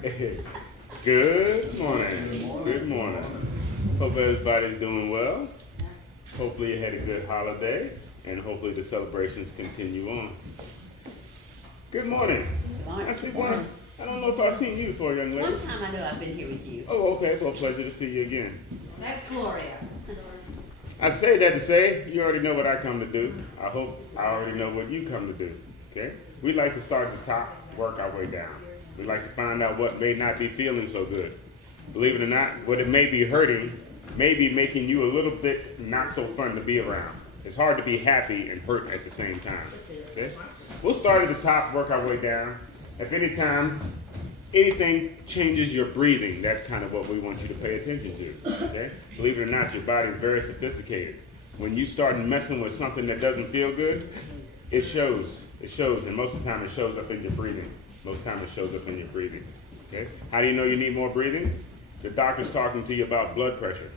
Good morning. Good morning. Hope everybody's doing well. Hopefully you had a good holiday, and hopefully the celebrations continue on. Good morning. Good morning. I see one. I don't know if I've seen you before, young lady. One time I know I've been here with you. Oh, okay. Well, pleasure to see you again. That's Gloria. I say that to say, you already know what I come to do. I hope I already know what you come to do. Okay? We like to start at the top, work our way down. We like to find out what may not be feeling so good. Believe it or not, what it may be hurting may be making you a little bit not so fun to be around. It's hard to be happy and hurt at the same time. Okay? We'll start at the top, work our way down. If any time anything changes your breathing, that's kind of what we want you to pay attention to. Okay? Believe it or not, your body is very sophisticated. When you start messing with something that doesn't feel good, it shows. It shows, and most of the time it shows up in your breathing. Most of the time it shows up in your breathing. Okay? How do you know you need more breathing? The doctor's talking to you about blood pressure.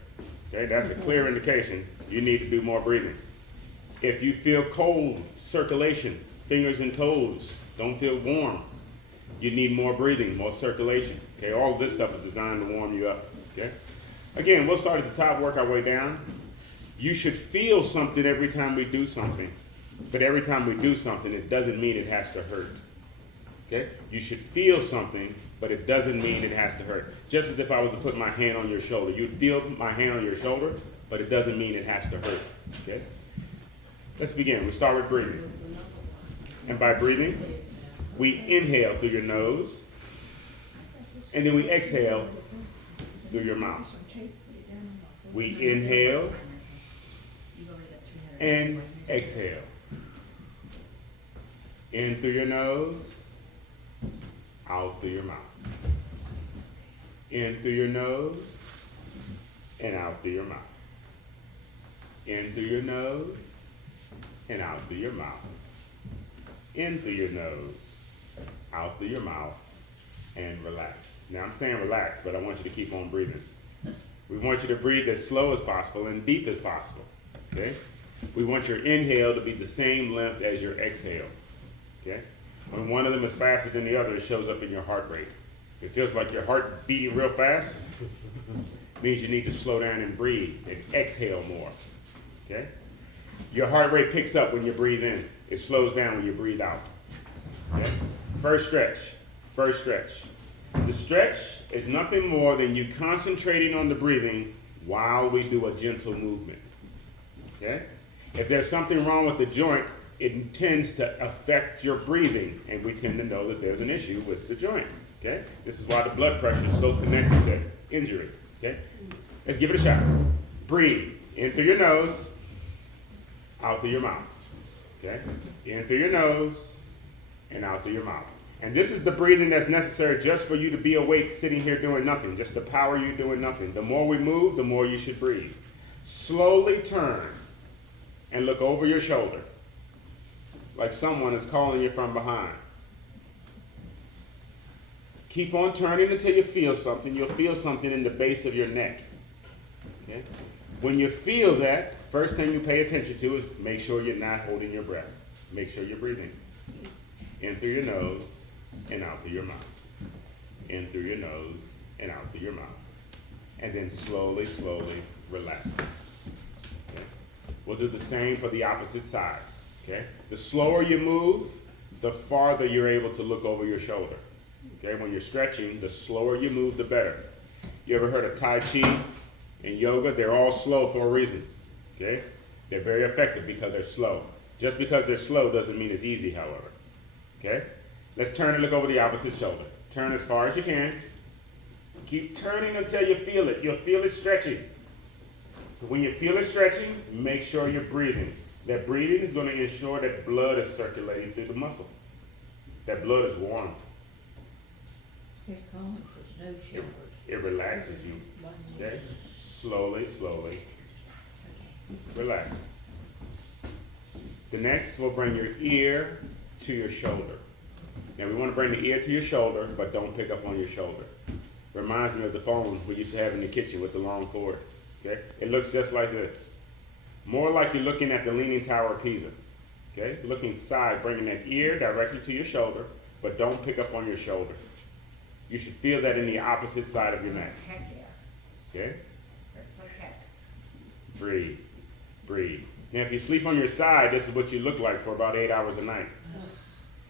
Okay? That's a clear indication you need to do more breathing. If you feel cold, circulation, fingers and toes don't feel warm, you need more breathing, more circulation. Okay? All of this stuff is designed to warm you up. Okay? Again, we'll start at the top, work our way down. You should feel something every time we do something. But every time we do something, it doesn't mean it has to hurt. Okay? You should feel something, but it doesn't mean it has to hurt. Just as if I was to put my hand on your shoulder. You'd feel my hand on your shoulder, but it doesn't mean it has to hurt. Okay? Let's begin. We start with breathing. And by breathing, we inhale through your nose, and then we exhale through your mouth. We inhale and exhale. In through your nose, out through your mouth. In through your nose, and out through your mouth. In through your nose, and out through your mouth. In through your nose, out through your mouth, and relax. Now I'm saying relax, but I want you to keep on breathing. We want you to breathe as slow as possible and deep as possible. Okay? We want your inhale to be the same length as your exhale. Okay? When one of them is faster than the other, it shows up in your heart rate. It feels like your heart beating real fast. Means you need to slow down and breathe and exhale more. Okay? Your heart rate picks up when you breathe in. It slows down when you breathe out. Okay? First stretch. First stretch. The stretch is nothing more than you concentrating on the breathing while we do a gentle movement. Okay? If there's something wrong with the joint, it tends to affect your breathing, and we tend to know that there's an issue with the joint. Okay? This is why the blood pressure is so connected to injury. Okay? Let's give it a shot. Breathe in through your nose, out through your mouth. Okay? In through your nose and out through your mouth. And this is the breathing that's necessary just for you to be awake, sitting here doing nothing, just to power you doing nothing. The more we move, the more you should breathe. Slowly turn and look over your shoulder, like someone is calling you from behind. Keep on turning until you feel something. You'll feel something in the base of your neck. Okay? When you feel that, first thing you pay attention to is make sure you're not holding your breath. Make sure you're breathing. In through your nose and out through your mouth. In through your nose and out through your mouth. And then slowly, slowly relax. Okay? We'll do the same for the opposite side. Okay? The slower you move, the farther you're able to look over your shoulder. Okay? When you're stretching, the slower you move, the better. You ever heard of Tai Chi and yoga? They're all slow for a reason. Okay? They're very effective because they're slow. Just because they're slow doesn't mean it's easy, however. Okay? Let's turn and look over the opposite shoulder. Turn as far as you can. Keep turning until you feel it. You'll feel it stretching. When you feel it stretching, make sure you're breathing. That breathing is going to ensure that blood is circulating through the muscle. That blood is warm. It relaxes you. Okay? Slowly, slowly. Relax. The next, we'll bring your ear to your shoulder. Now, we want to bring the ear to your shoulder, but don't pick up on your shoulder. Reminds me of the phone we used to have in the kitchen with the long cord. Okay? It looks just like this. More like you're looking at the Leaning Tower of Pisa. Okay? Looking side, bringing that ear directly to your shoulder, but don't pick up on your shoulder. You should feel that in the opposite side of your neck. Heck yeah. Okay? Hurts like heck. Breathe. Breathe. Now, if you sleep on your side, this is what you look like for about 8 hours a night.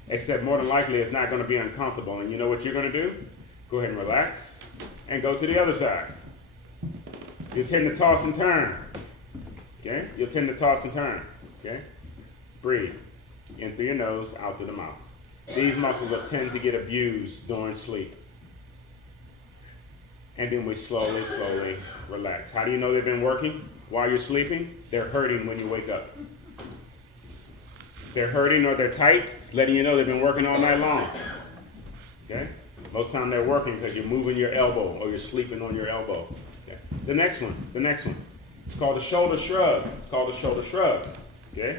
Except more than likely it's not going to be uncomfortable. And you know what you're going to do? Go ahead and relax and go to the other side. You'll tend to toss and turn. Okay? You'll tend to toss and turn. Okay? Breathe. In through your nose, out through the mouth. These muscles will tend to get abused during sleep. And then we slowly, slowly relax. How do you know they've been working while you're sleeping? They're hurting when you wake up. They're hurting or they're tight, it's letting you know they've been working all night long. Okay? Most of the time they're working because you're moving your elbow or you're sleeping on your elbow. Okay? The next one. It's called a shoulder shrug. Okay?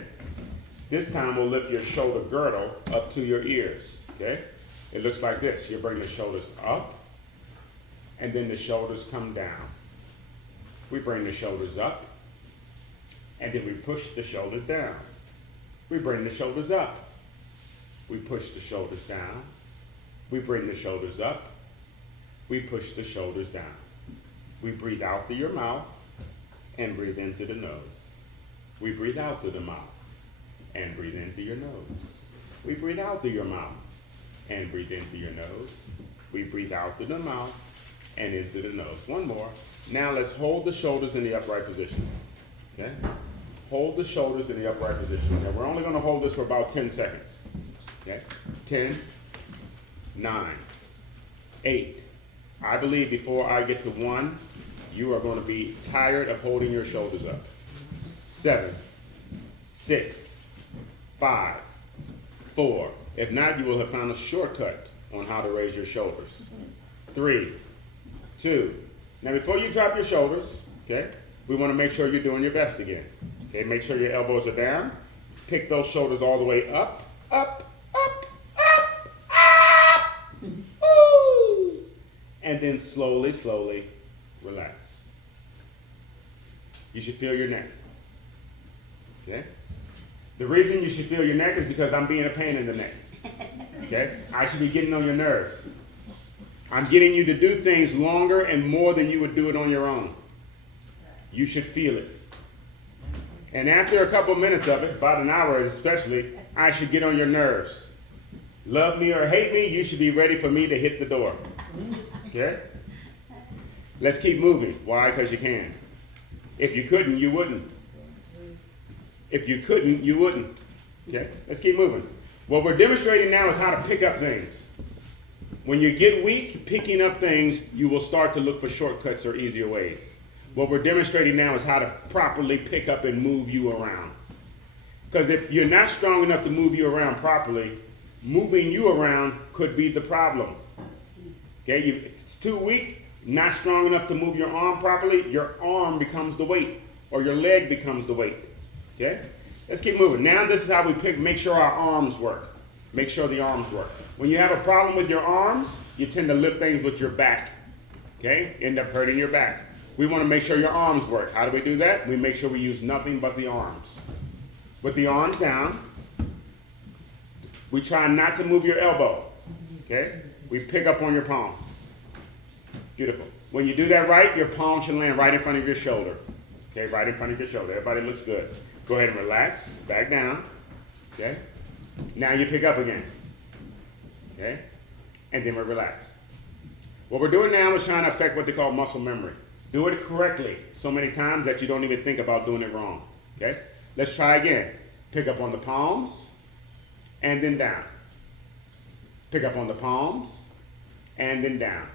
This time we'll lift your shoulder girdle up to your ears. Okay? It looks like this. You bring the shoulders up, and then the shoulders come down. We bring the shoulders up, and then we push the shoulders down. We bring the shoulders up. We push the shoulders down. We bring the shoulders up. We push the shoulders down. We breathe out through your mouth and breathe in through the nose. We breathe out through the mouth and breathe in through your nose. We breathe out through your mouth and breathe in through your nose. We breathe out through the mouth and in through the nose. One more. Now let's hold the shoulders in the upright position. Okay? Hold the shoulders in the upright position. Now we're only going to hold this for about 10 seconds. Okay? 10, 9, 8. I believe before I get to 1, you are going to be tired of holding your shoulders up. 7, 6, 5, 4. If not, you will have found a shortcut on how to raise your shoulders. 3, 2. Now before you drop your shoulders, okay, we want to make sure you're doing your best again. Okay, make sure your elbows are down. Pick those shoulders all the way up, up, up, up, up. Woo! And then slowly, slowly relax. You should feel your neck. Okay? The reason you should feel your neck is because I'm being a pain in the neck. Okay? I should be getting on your nerves. I'm getting you to do things longer and more than you would do it on your own. You should feel it. And after a couple minutes of it, about an hour especially, I should get on your nerves. Love me or hate me, you should be ready for me to hit the door. Okay? Let's keep moving. Why? Because you can. If you couldn't, you wouldn't. If you couldn't, you wouldn't. Okay? Let's keep moving. What we're demonstrating now is how to pick up things. When you get weak picking up things, you will start to look for shortcuts or easier ways. What we're demonstrating now is how to properly pick up and move you around. Because if you're not strong enough to move you around properly, moving you around could be the problem. Okay, it's too weak, not strong enough to move your arm properly, your arm becomes the weight, or your leg becomes the weight. Okay, let's keep moving. Now this is how we make sure our arms work. Make sure the arms work. When you have a problem with your arms, you tend to lift things with your back. Okay, end up hurting your back. We want to make sure your arms work. How do we do that? We make sure we use nothing but the arms. With the arms down, we try not to move your elbow. Okay? We pick up on your palm. Beautiful. When you do that right, your palm should land right in front of your shoulder. Okay, right in front of your shoulder. Everybody looks good. Go ahead and relax. Back down. Okay? Now you pick up again. Okay? And then we relax. What we're doing now is trying to affect what they call muscle memory. Do it correctly so many times that you don't even think about doing it wrong. Okay? Let's try again. Pick up on the palms and then down. Pick up on the palms and then down.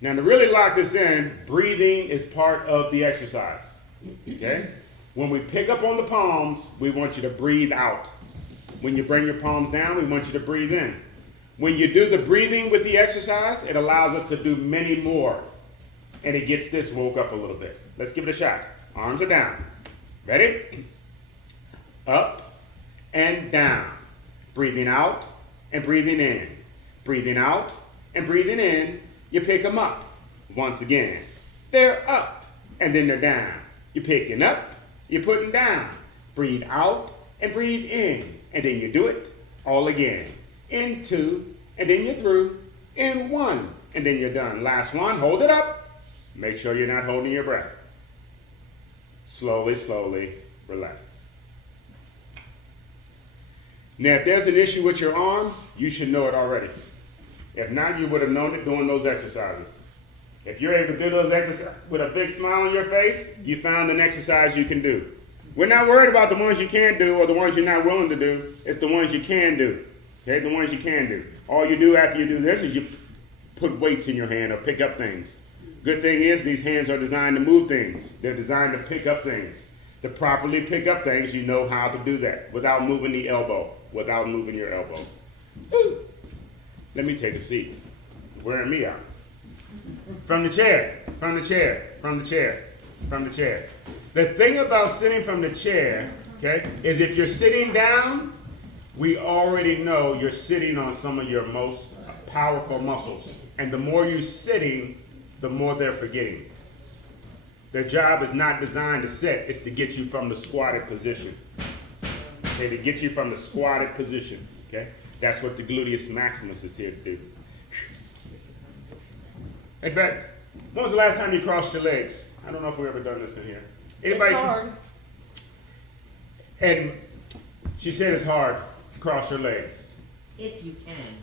Now to really lock this in, breathing is part of the exercise. Okay? When we pick up on the palms, we want you to breathe out. When you bring your palms down, we want you to breathe in. When you do the breathing with the exercise, it allows us to do many more. And it gets this woke up a little bit. Let's give it a shot. Arms are down. Ready? Up and down. Breathing out and breathing in. Breathing out and breathing in. You pick them up. Once again. They're up and then they're down. You're picking up. You're putting down. Breathe out and breathe in. And then you do it all again. Into and then you're through. in 1. And then you're done. Last one, hold it up. Make sure you're not holding your breath. Slowly, slowly, relax. Now, if there's an issue with your arm, you should know it already. If not, you would have known it doing those exercises. If you're able to do those exercises with a big smile on your face, you found an exercise you can do. We're not worried about the ones you can't do or the ones you're not willing to do. It's the ones you can do. Okay, the ones you can do. All you do after you do this is you put weights in your hand or pick up things. Good thing is these hands are designed to move things. They're designed to pick up things. To properly pick up things, you know how to do that without moving the elbow, without moving your elbow. Let me take a seat. Wearing me out. From the chair, from the chair, from the chair, from the chair. The thing about sitting from the chair, okay, is if you're sitting down, we already know you're sitting on some of your most powerful muscles. And the more you're sitting, the more they're forgetting. Their job is not designed to sit, it's to get you from the squatted position. Okay, to get you from the squatted position, okay? That's what the gluteus maximus is here to do. In fact, when was the last time you crossed your legs? I don't know if we've ever done this in here. Anybody? It's hard. And she said it's hard to cross your legs. If you can.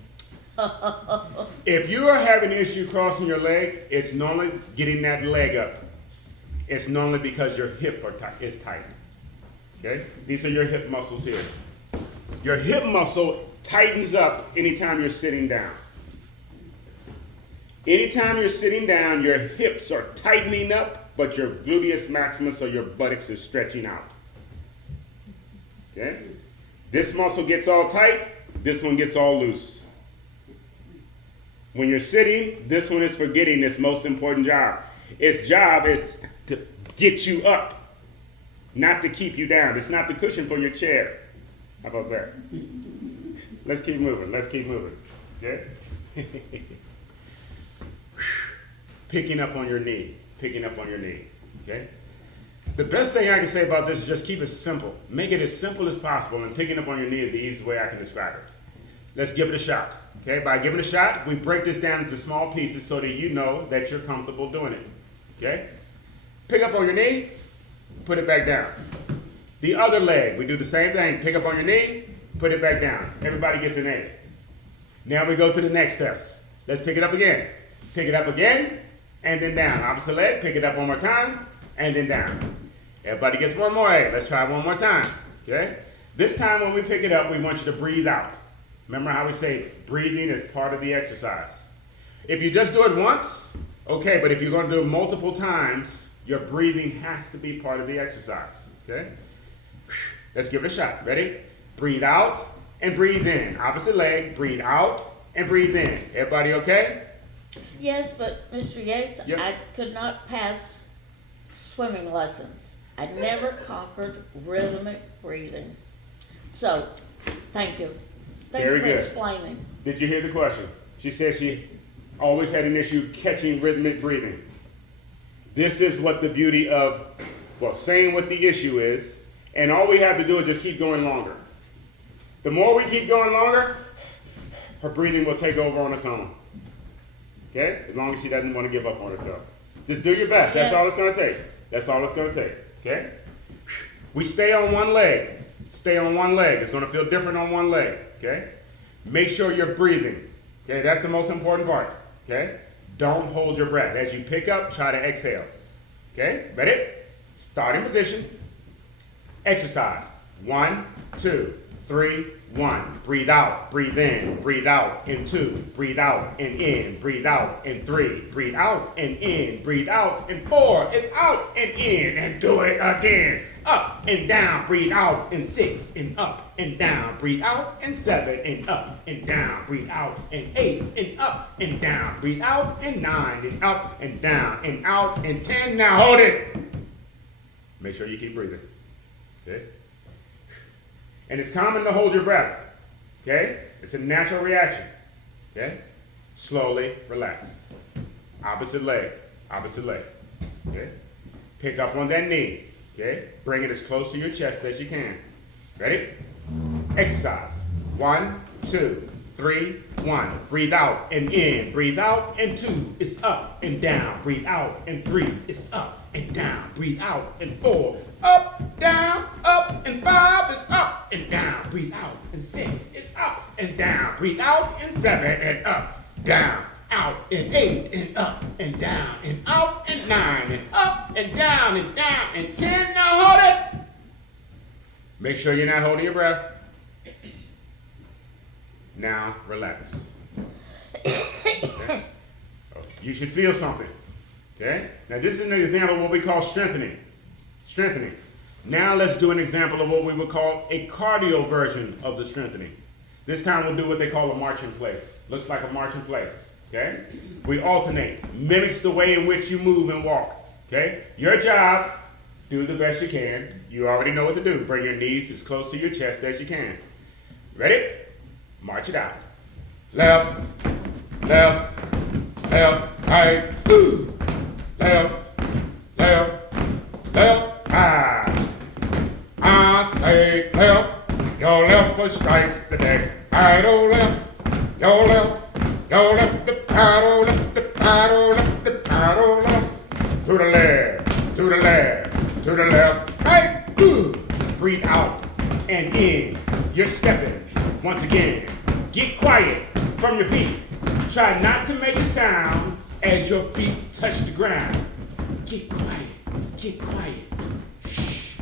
If you are having an issue crossing your leg, it's normally getting that leg up. It's normally because your hip is tight. Okay? These are your hip muscles here. Your hip muscle tightens up anytime you're sitting down. Anytime you're sitting down, your hips are tightening up, but your gluteus maximus or your buttocks is stretching out. Okay? This muscle gets all tight, this one gets all loose. When you're sitting, this one is forgetting its most important job. Its job is to get you up, not to keep you down. It's not the cushion for your chair. How about that? Let's keep moving. Let's keep moving. Okay? Picking up on your knee. Picking up on your knee. Okay? The best thing I can say about this is just keep it simple. Make it as simple as possible, and picking up on your knee is the easiest way I can describe it. Let's give it a shot. Okay? By giving it a shot, we break this down into small pieces so that you know that you're comfortable doing it. Okay? Pick up on your knee, put it back down. The other leg, we do the same thing. Pick up on your knee, put it back down. Everybody gets an A. Now we go to the next steps. Let's pick it up again. Pick it up again, and then down. Opposite leg, pick it up one more time, and then down. Everybody gets one more A. Let's try one more time. Okay? This time when we pick it up, we want you to breathe out. Remember how we say breathing is part of the exercise. If you just do it once, okay, but if you're going to do it multiple times, your breathing has to be part of the exercise. Okay? Let's give it a shot. Ready? Breathe out and breathe in. Opposite leg, breathe out and breathe in. Everybody okay? Yes, but Mr. Yates, Yep. I could not pass swimming lessons. I never conquered rhythmic breathing. So, thank you. Thank Very you for good. explaining. Did you hear the question? She said she always had an issue catching rhythmic breathing. This is what the beauty of, well, saying what the issue is, and all we have to do is just keep going longer. The more we keep going longer, her breathing will take over on its own. Okay? As long as she doesn't want to give up on herself. Just do your best. That's Yeah. all it's going to take. That's all it's going to take. Okay? We stay on one leg. Stay on one leg. It's going to feel different on one leg. Okay? Make sure you're breathing. Okay? That's the most important part. Okay? Don't hold your breath. As you pick up, try to exhale. Okay? Ready? Starting position. Exercise. 1, 2, 3, 1. Breathe out, breathe in, breathe out, and 2. Breathe out and in, breathe out, and 3. Breathe out and in, breathe out, and 4. It's out and in, and do it again. Up and down, breathe out, and 6, and up and down. Breathe out, and 7, and up and down. Breathe out, and 8, and up and down. Breathe out, and 9, and up and down, and out, and 10. Now hold it. Make sure you keep breathing. Okay? And it's common to hold your breath. Okay? It's a natural reaction. Okay? Slowly relax. Opposite leg. Opposite leg. Okay? Pick up on that knee. Okay? Bring it as close to your chest as you can. Ready? Exercise. 1, 2, 3, 1. Breathe out and in. Breathe out and 2. It's up and down. Breathe out and 3. It's up and down. Breathe out and 4. Up, down, up and 5. It's up and down. Breathe out and 6. It's up and down. Breathe out and 7 and up, down, out and 8 and up and down and out and 9 and up and down and 10. Now hold it. Make sure you're not holding your breath. Now relax. Okay? Oh, you should feel something. Okay? Now this is an example of what we call strengthening. Strengthening. Now let's do an example of what we would call a cardio version of the strengthening. This time we'll do what they call a march in place. Looks like a march in place. Okay? We alternate. Mimics the way in which you move and walk. Okay? Your job, do the best you can. You already know what to do. Bring your knees as close to your chest as you can. Ready? March it out. Left, left, left, right, left, left, left, right. I say left, your left foot strikes the deck. Right or left, your left, the paddle, left, the paddle, left, the paddle, left. To the left, to the left, to the left, right. Breathe out and in. You're stepping. Once again, get quiet from your feet. Try not to make a sound as your feet touch the ground. Get quiet, get quiet. Shh,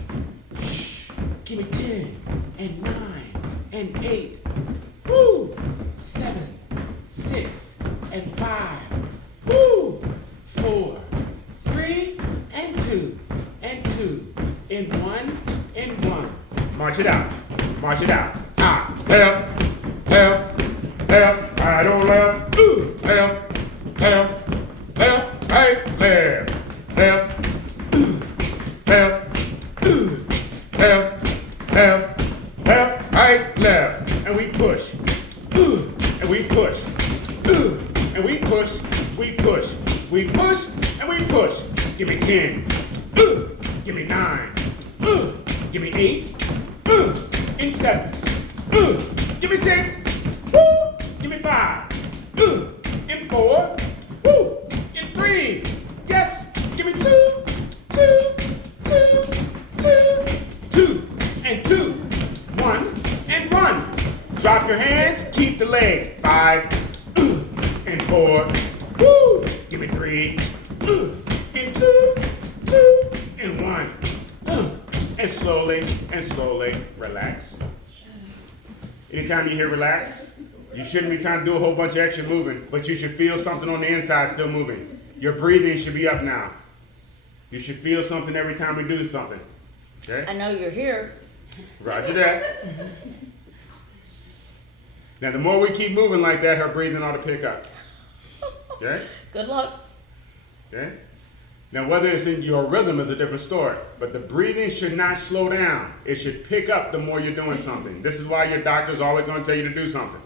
shh. Give me 10 and 9 and 8. 7, 6 and 5. 4, 3 and 2 and 2 and 1 and 1. March it out. March it out. Left, left, left, right or left, left, left, left, right, left, left, left, left, left, left, right, left, and we push, and we push, and we push, we push, we push, and we push. Give me 10, give me 9, give me 8, and 7. Give me 6. Give me 5. And 4. And 3. Yes. Give me 2. 2. And 2. 1 and 1. Drop your hands. Keep the legs. 5. And 4. Give me 3. And 2. And 1. And slowly relax. Anytime you hear relax, you shouldn't be trying to do a whole bunch of extra moving, but you should feel something on the inside still moving. Your breathing should be up now. You should feel something every time we do something. Okay? I know you're here. Roger that. Now, the more we keep moving like that, her breathing ought to pick up. Okay? Good luck. Okay? Now, whether it's in your rhythm is a different story, but the breathing should not slow down. It should pick up the more you're doing something. This is why your doctor's always going to tell you to do something.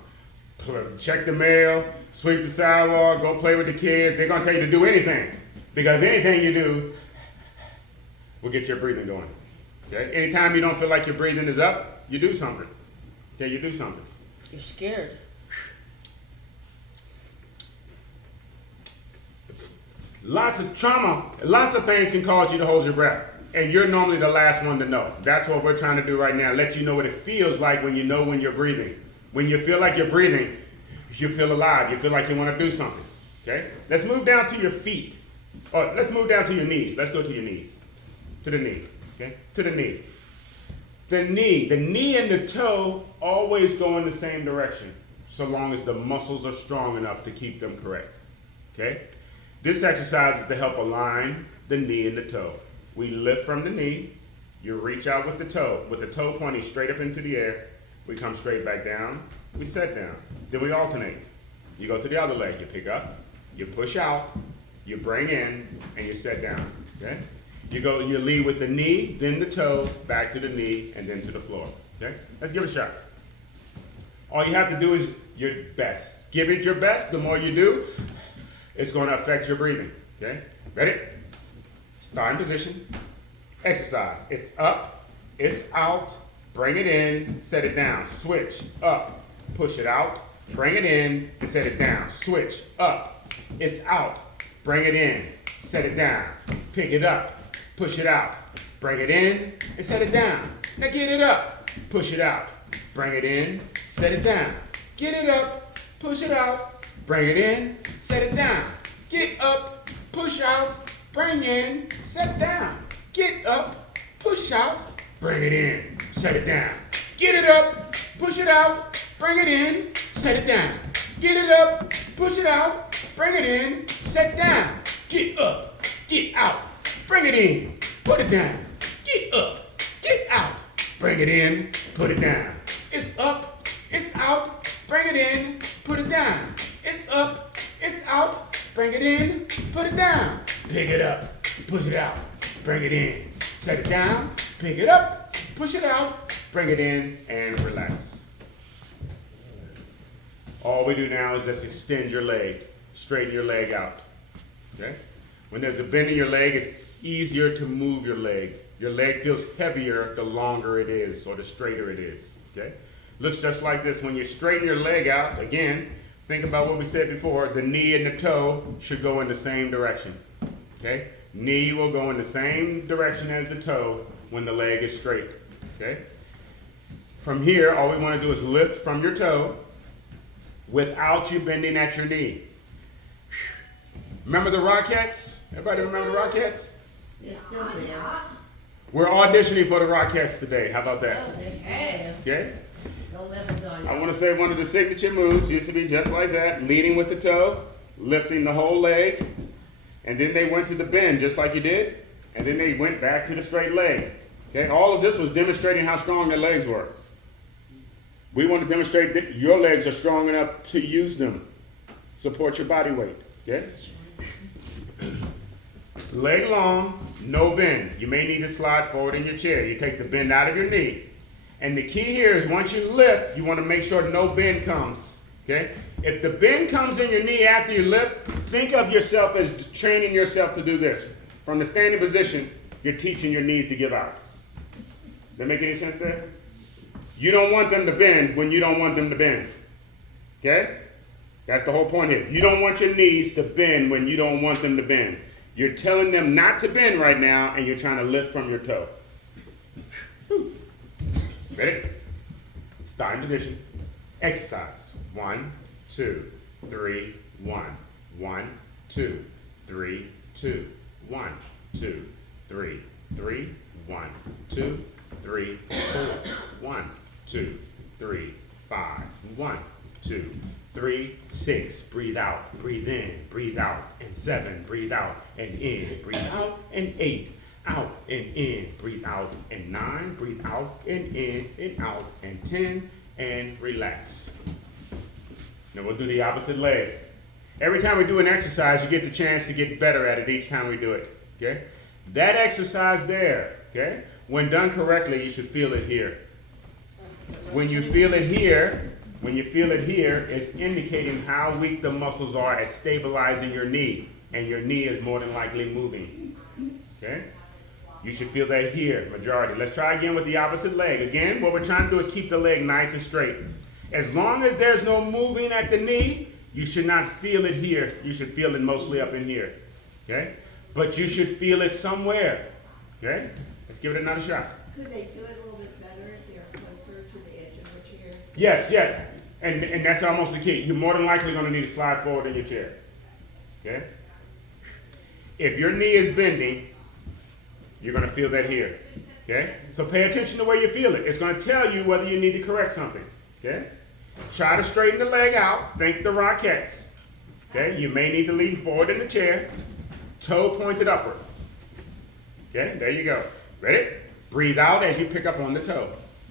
Check the mail, sweep the sidewalk, go play with the kids. They're going to tell you to do anything, because anything you do will get your breathing going. Okay? Anytime you don't feel like your breathing is up, you do something. Okay, you do something. You're scared. Lots of trauma, lots of things can cause you to hold your breath. And you're normally the last one to know. That's what we're trying to do right now. Let you know what it feels like when you know when you're breathing. When you feel like you're breathing, you feel alive. You feel like you want to do something. Okay? Let's move down to your feet. Or let's move down to your knees. Let's go to your knees. To the knee. Okay? To the knee. The knee and the toe always go in the same direction, so long as the muscles are strong enough to keep them correct. Okay? This exercise is to help align the knee and the toe. We lift from the knee, you reach out with the toe pointing straight up into the air. We come straight back down, we set down. Then we alternate. You go to the other leg, you pick up, you push out, you bring in, and you set down. Okay? You lead with the knee, then the toe, back to the knee, and then to the floor. Okay? Let's give it a shot. All you have to do is your best. Give it your best. The more you do, it's going to affect your breathing. Okay? Ready? Starting position. Exercise. It's up. It's out. Bring it in. Set it down. Switch. Up. Push it out. bring it in, and set it down. Switch, up, it's out. Bring it in, set it down. Pick it up, push it out. Bring it in, and set it down. Now get it up, push it out. Bring it in, set it down. Get it up, push it out. Bring it in, set it down. Get up, push out. Bring in, set down. Get up, push out. Bring it in, set it down. Get it up, push it out. Bring it in, set it down. Get it up, push it out. Bring it in, set down. Get up, get out. Bring it in, put it down. Get up, get out. Bring it in, put it down. It's up, it's out. Bring it in, put it down. It's up, it's out. Bring it in, put it down. Pick it up, push it out. Bring it in, set it down. Pick it up, push it out. Bring it in and relax. All we do now is just extend your leg, straighten your leg out. Okay? When there's a bend in your leg, it's easier to move your leg. Your leg feels heavier the longer it is or the straighter it is. Okay? Looks just like this. When you straighten your leg out, again, think about what we said before. The knee and the toe should go in the same direction. Okay? Knee will go in the same direction as the toe when the leg is straight. Okay? From here, all we want to do is lift from your toe without you bending at your knee. Remember the Rockettes? Everybody remember the Rockettes? They're still there. We're auditioning for the Rockettes today. How about that? Oh, they're still there. Okay? No lemons on I you. want to say one of the signature moves used to be just like that, leading with the toe, lifting the whole leg, and then they went to the bend just like you did, and then they went back to the straight leg. Okay? All of this was demonstrating how strong their legs were. We want to demonstrate that your legs are strong enough to use them. Support your body weight. Okay? Leg long, no bend. You may need to slide forward in your chair. You take the bend out of your knee. And the key here is once you lift, you want to make sure no bend comes. Okay? If the bend comes in your knee after you lift, think of yourself as training yourself to do this. From the standing position, you're teaching your knees to give out. Does that make any sense there? You don't want them to bend when you don't want them to bend. Okay? That's the whole point here. You don't want your knees to bend when you don't want them to bend. You're telling them not to bend right now, and you're trying to lift from your toe. Ready? Starting position. Exercise. 1, 2, 3, 1. 1, 2, 3, 2. 1, 2, 3, 3. 1, 2, 3, 4. 1, 2, 3, 5. 1, 2, 3, 6. Breathe out, breathe in, breathe out, and 7. Breathe out and in, breathe out, and 8. Out and in, breathe out, and 9. Breathe out and in and out, and 10, and relax. Now we'll do the opposite leg. Every time we do an exercise, you get the chance to get better at it each time we do it. Okay? That exercise there, okay? When done correctly, you should feel it here. When you feel it here, it's indicating how weak the muscles are at stabilizing your knee, and your knee is more than likely moving. Okay? You should feel that here, majority. Let's try again with the opposite leg. Again, what we're trying to do is keep the leg nice and straight. As long as there's no moving at the knee, you should not feel it here. You should feel it mostly up in here. Okay? But you should feel it somewhere. Okay? Let's give it another shot. Could they do it a little bit better if they're closer to the edge of the chairs? Yes, yes. And that's almost the key. You're more than likely going to need to slide forward in your chair. Okay? If your knee is bending, you're going to feel that here. Okay? So pay attention to where you feel it. It's going to tell you whether you need to correct something. Okay? Try to straighten the leg out. Think the Rockettes. Okay? You may need to lean forward in the chair. Toe pointed upward. Okay? There you go. Ready? Breathe out as you pick up on the toe.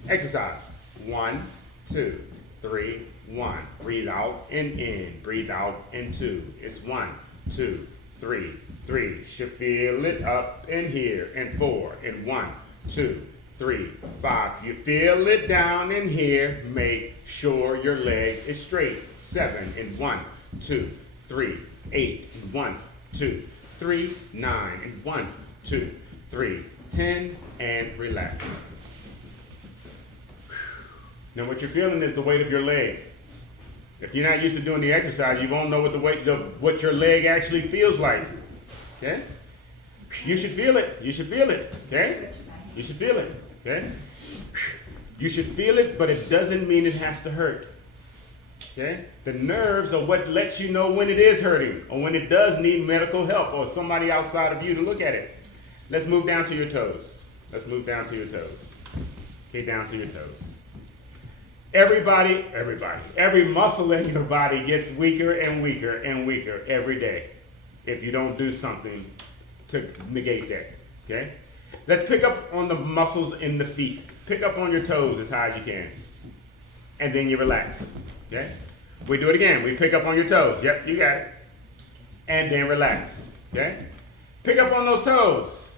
Exercise. 1, 2, 3, 1. Breathe out and in. Breathe out and 2. It's 1, 2, 3, 3. Should feel it up in here. And 4. And 1, 2, 3, 5. You feel it down in here. Make sure your leg is straight. 7. And 1, 2, 3, 8. And 1, 2, 3, 9. And 1, 2, 3, 10. And relax. Now what you're feeling is the weight of your leg. If you're not used to doing the exercise, you won't know what your leg actually feels like. Okay? You should feel it. You should feel it. Okay? You should feel it. Okay? You should feel it, but it doesn't mean it has to hurt. Okay? The nerves are what lets you know when it is hurting or when it does need medical help or somebody outside of you to look at it. Let's move down to your toes. Let's move down to your toes. Okay, down to your toes. Every muscle in your body gets weaker and weaker and weaker every day if you don't do something to negate that. Okay? Let's pick up on the muscles in the feet. Pick up on your toes as high as you can. And then you relax. Okay? We do it again. We pick up on your toes. Yep, you got it. And then relax. Okay? Pick up on those toes.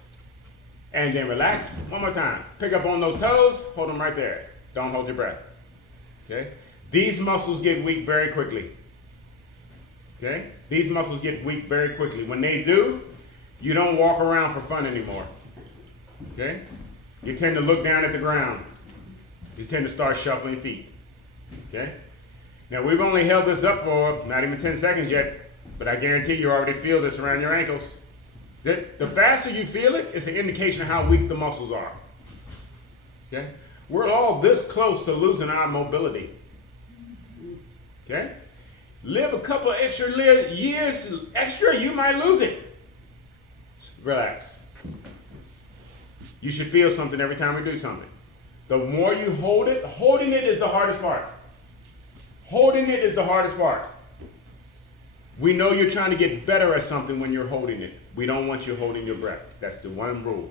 And then relax. One more time. Pick up on those toes. Hold them right there. Don't hold your breath. Okay? These muscles get weak very quickly. Okay? These muscles get weak very quickly. When they do, you don't walk around for fun anymore. Okay? You tend to look down at the ground. You tend to start shuffling feet. Okay? Now, we've only held this up for not even 10 seconds yet, but I guarantee you already feel this around your ankles. The faster you feel it, it's an indication of how weak the muscles are. Okay? We're all this close to losing our mobility. Okay? Live a couple of years extra, you might lose it. Relax. You should feel something every time we do something. The more you hold it, holding it is the hardest part. Holding it is the hardest part. We know you're trying to get better at something when you're holding it. We don't want you holding your breath. That's the one rule.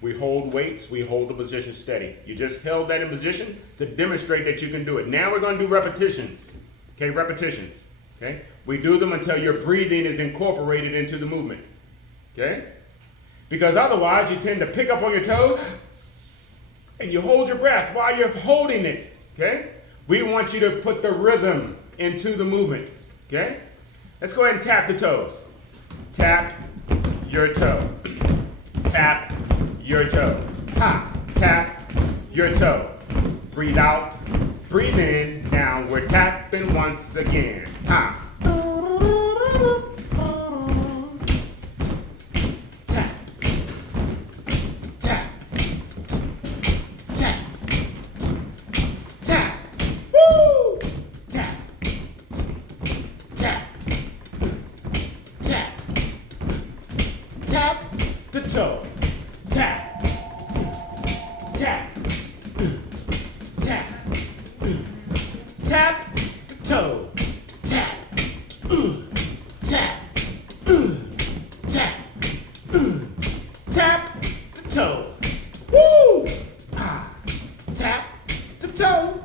We hold weights, we hold the position steady. You just held that in position to demonstrate that you can do it. Now we're going to do repetitions. Okay, repetitions. Okay? We do them until your breathing is incorporated into the movement. Okay? Because otherwise you tend to pick up on your toes and you hold your breath while you're holding it. Okay? We want you to put the rhythm into the movement. Okay? Let's go ahead and tap the toes. Tap your toe. Tap your toe. Ha! Tap your toe. Breathe out. Breathe in. Now we're tapping once again. Ha! Tap. Tap. Tap. Tap. Woo! Tap. Tap. Tap. Tap the toe. Tap. Tap. Tap. Tap the toe. Tap. Tap. Tap. Tap the toe. Woo! Ah. Tap the toe.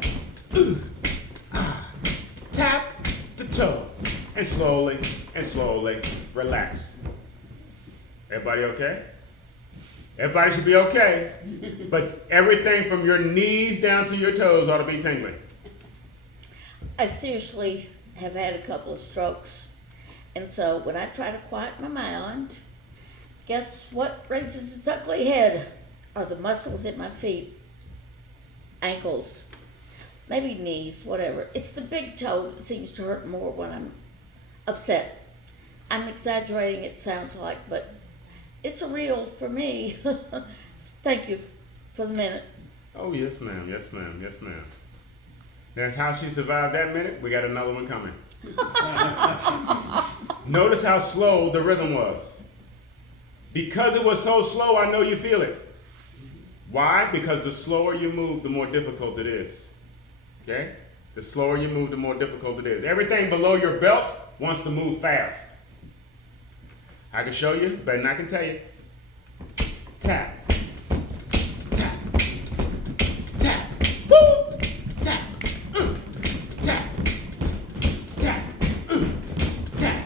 Ah. Tap the toe. And slowly relax. Everybody okay? Everybody should be okay. But everything from your knees down to your toes ought to be tingling. I seriously have had a couple of strokes. And so when I try to quiet my mind, guess what raises its ugly head? Are the muscles in my feet, ankles, maybe knees, whatever. It's the big toe that seems to hurt more when I'm upset. I'm exaggerating, it sounds like, but it's real for me. Thank you for the minute. Oh, yes, ma'am. Yes, ma'am. Yes, ma'am. That's how she survived that minute. We got another one coming. Notice how slow the rhythm was. Because it was so slow, I know you feel it. Why? Because the slower you move, the more difficult it is. Okay? The slower you move, the more difficult it is. Everything below your belt wants to move fast. I can show you, better than I can tell you. Tap. Tap. Tap. Woo! Tap. Tap. Tap. Tap. Tap.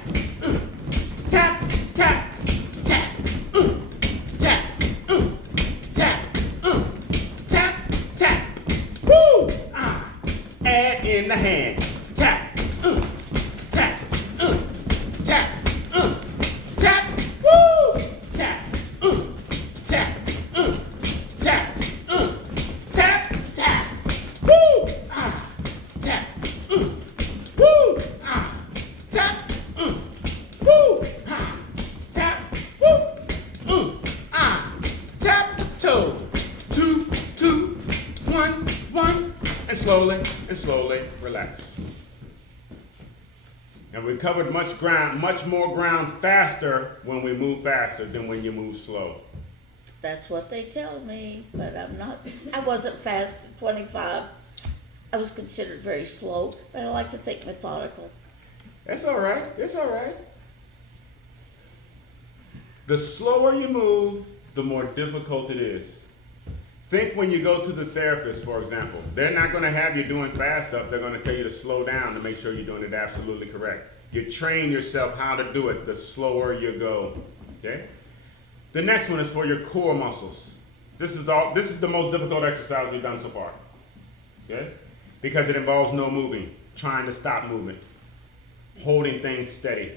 Tap. Tap. Tap. Tap. Tap. Tap. Woo! Ah. Add in the hand. Tap. Tap. Tap. Tap. Woo! Tap. Tap. slowly and slowly relax. And we covered much more ground faster when we move faster than when you move slow. That's what they tell me, but I wasn't fast at 25. I was considered very slow, but I like to think methodical. That's all right. It's all right. The slower you move, the more difficult it is. Think when you go to the therapist, for example. They're not going to have you doing fast stuff. They're going to tell you to slow down to make sure you're doing it absolutely correct. You train yourself how to do it the slower you go. Okay? The next one is for your core muscles. This is the most difficult exercise we've done so far. Okay? Because it involves no moving, trying to stop movement, holding things steady.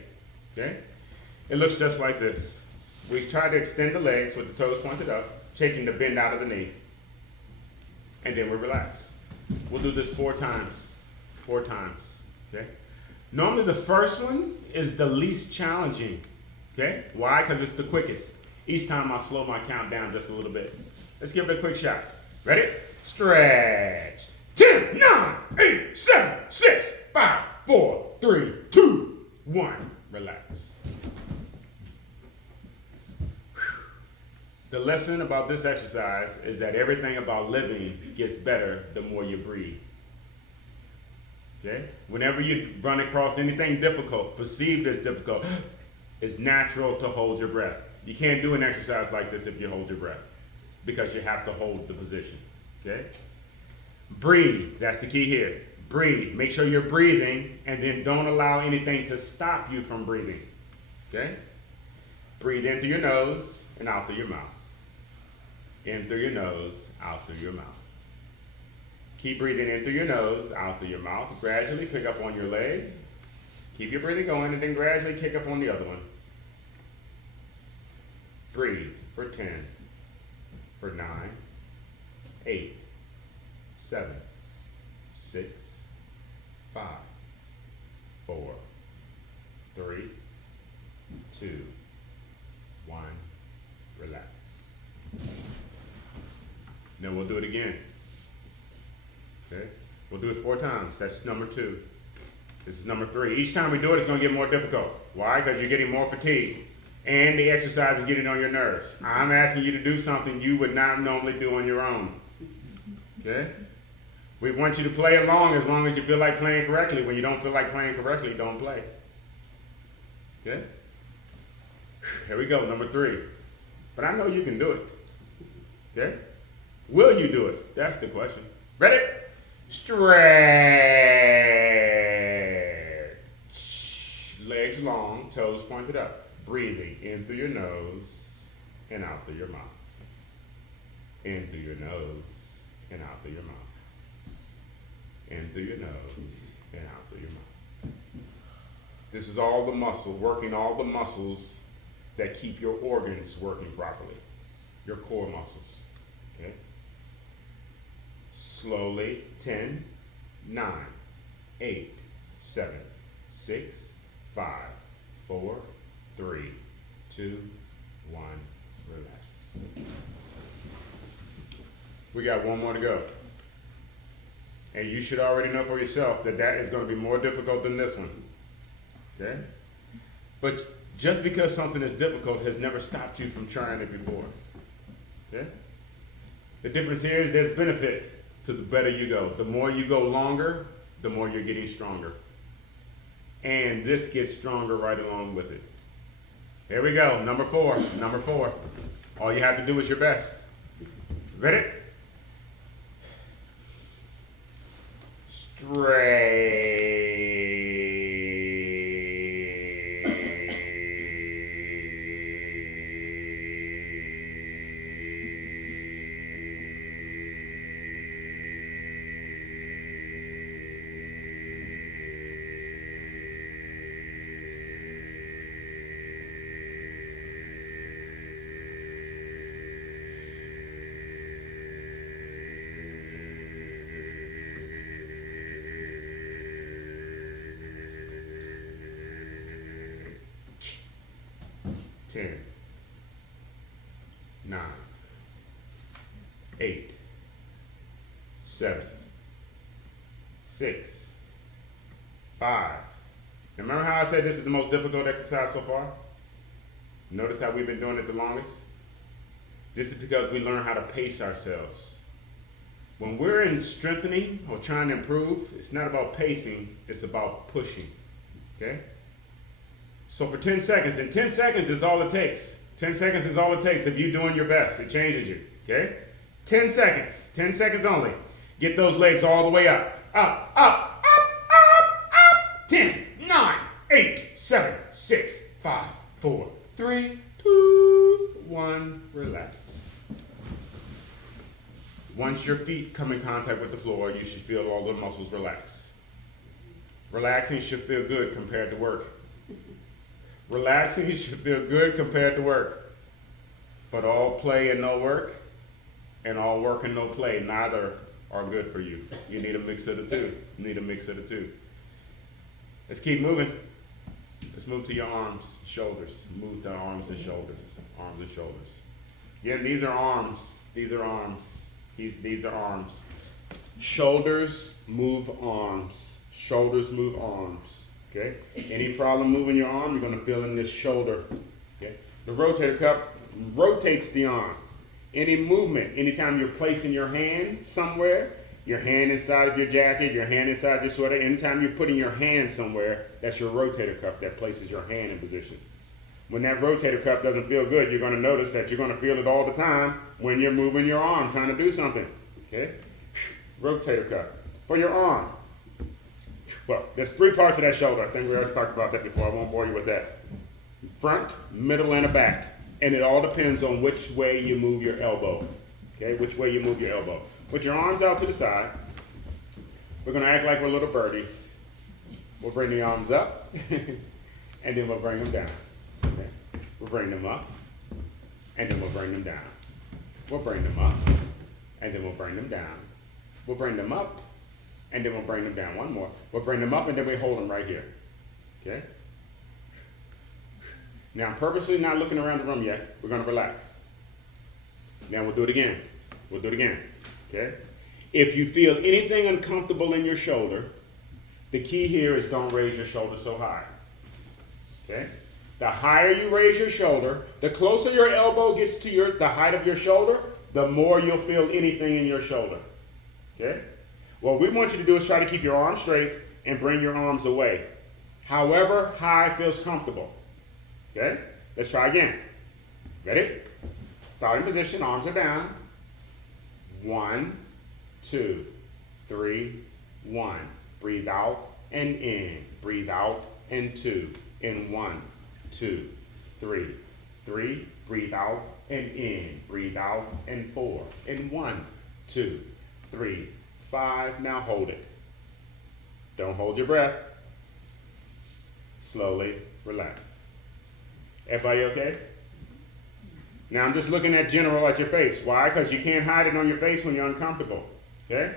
Okay? It looks just like this. We try to extend the legs with the toes pointed up, taking the bend out of the knee, and then we relax. We'll do this 4 times. 4 times. Okay? Normally the first one is the least challenging. Okay? Why? Because it's the quickest. Each time I'll slow my count down just a little bit. Let's give it a quick shot. Ready? Stretch. 10, 9, 8, 7, 6, 5, 4, 3, 2, 1. Relax. The lesson about this exercise is that everything about living gets better the more you breathe. Okay? Whenever you run across anything difficult, perceived as difficult, it's natural to hold your breath. You can't do an exercise like this if you hold your breath, because you have to hold the position. Okay? Breathe. That's the key here. Breathe. Make sure you're breathing, and then don't allow anything to stop you from breathing. Okay? Breathe in through your nose and out through your mouth. In through your nose, out through your mouth. Keep breathing in through your nose, out through your mouth. Gradually pick up on your leg. Keep your breathing going, and then gradually kick up on the other one. Breathe for 10, for 9, 8, 7, 6, 5, 4, 3, 2, 1. Relax. Then we'll do it again. Okay? We'll do it 4 times. That's number 2. This is number 3. Each time we do it, it's going to get more difficult. Why? Because you're getting more fatigued. And the exercise is getting on your nerves. I'm asking you to do something you would not normally do on your own. Okay? We want you to play along as long as you feel like playing correctly. When you don't feel like playing correctly, don't play. Okay? Here we go, number 3. But I know you can do it. Okay? Will you do it? That's the question. Ready? Stretch. Legs long, toes pointed up. Breathing in through your nose and out through your mouth. In through your nose and out through your mouth. In through your nose and out through your mouth. This is all the muscle, working all the muscles that keep your organs working properly. Your core muscles. Okay? Slowly. 10, 9, 8, 7, 6, 5, 4, 3, 2, 1. Relax. We got one more to go. And you should already know for yourself that that is going to be more difficult than this one. Okay? But just because something is difficult has never stopped you from trying it before. Okay? The difference here is there's benefit to the better you go. The more you go longer, the more you're getting stronger. And this gets stronger right along with it. Here we go, number 4. Number 4. All you have to do is your best. Ready? Ten, 9, 8, 7, 6, 5. Now remember how I said this is the most difficult exercise so far? Notice how we've been doing it the longest? This is because we learn how to pace ourselves. When we're in strengthening or trying to improve, it's not about pacing, it's about pushing. Okay? So for 10 seconds, and 10 seconds is all it takes. 10 seconds is all it takes. If you're doing your best, it changes you. Okay? 10 seconds. 10 seconds only. Get those legs all the way up. Up, up, up, up, up. 10, 9, 8, 7, 6, 5, 4, 3, 2, 1. Relax. Once your feet come in contact with the floor, you should feel all the muscles relax. Relaxing should feel good compared to work. Relaxing should feel good compared to work. But all play and no work, and all work and no play, neither are good for you. You need a mix of the two. You need a mix of the two. Let's keep moving. Let's move to your arms, shoulders. Move to arms and shoulders. Arms and shoulders. Again, these are arms. These are arms. These are arms. Shoulders move arms. Shoulders move arms. Okay? Any problem moving your arm, you're going to feel in this shoulder. Okay? The rotator cuff rotates the arm. Any movement, anytime you're placing your hand somewhere, your hand inside of your jacket, your hand inside your sweater, anytime you're putting your hand somewhere, that's your rotator cuff that places your hand in position. When that rotator cuff doesn't feel good, you're going to notice that you're going to feel it all the time when you're moving your arm, trying to do something. Okay? Rotator cuff. For your arm. Well, there's 3 parts of that shoulder. I think we already talked about that before. I won't bore you with that. Front, middle, and a back. And it all depends on which way you move your elbow. Okay? Which way you move your elbow. Put your arms out to the side. We're going to act like we're little birdies. We'll bring the arms up. And then we'll bring them down. Okay? We'll bring them up. And then we'll bring them down. We'll bring them up. And then we'll bring them down. We'll bring them up. And then we'll bring them down. One more. We'll bring them up and then we hold them right here. Okay? Now I'm purposely not looking around the room yet. We're going to relax. Now we'll do it again. We'll do it again. Okay? If you feel anything uncomfortable in your shoulder, the key here is don't raise your shoulder so high. Okay? The higher you raise your shoulder, the closer your elbow gets to the height of your shoulder, the more you'll feel anything in your shoulder. Okay? What we want you to do is try to keep your arms straight and bring your arms away. However high feels comfortable. Okay? Let's try again. Ready? Starting position, arms are down. 1, 2, 3, 1. Breathe out and in. Breathe out and 2. In 1, 2, 3. 3. Breathe out and in. Breathe out and 4. In 1, 2, 3, 5. Now hold it. Don't hold your breath. Slowly relax. Everybody okay? Now I'm just looking at general at your face. Why? Because you can't hide it on your face when you're uncomfortable. Okay?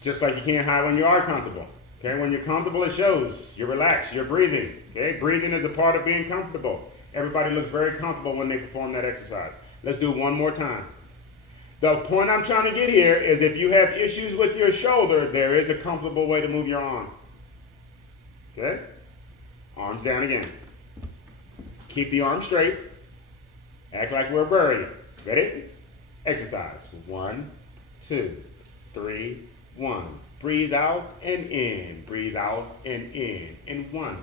Just like you can't hide when you are comfortable. Okay? When you're comfortable, it shows. You're relaxed. You're breathing. Okay? Breathing is a part of being comfortable. Everybody looks very comfortable when they perform that exercise. Let's do it one more time. The point I'm trying to get here is if you have issues with your shoulder, there is a comfortable way to move your arm. Okay? Arms down again. Keep the arm straight. Act like we're a bird. Ready? Exercise. 1, 2, 3, 1. Breathe out and in. Breathe out and in. And 1,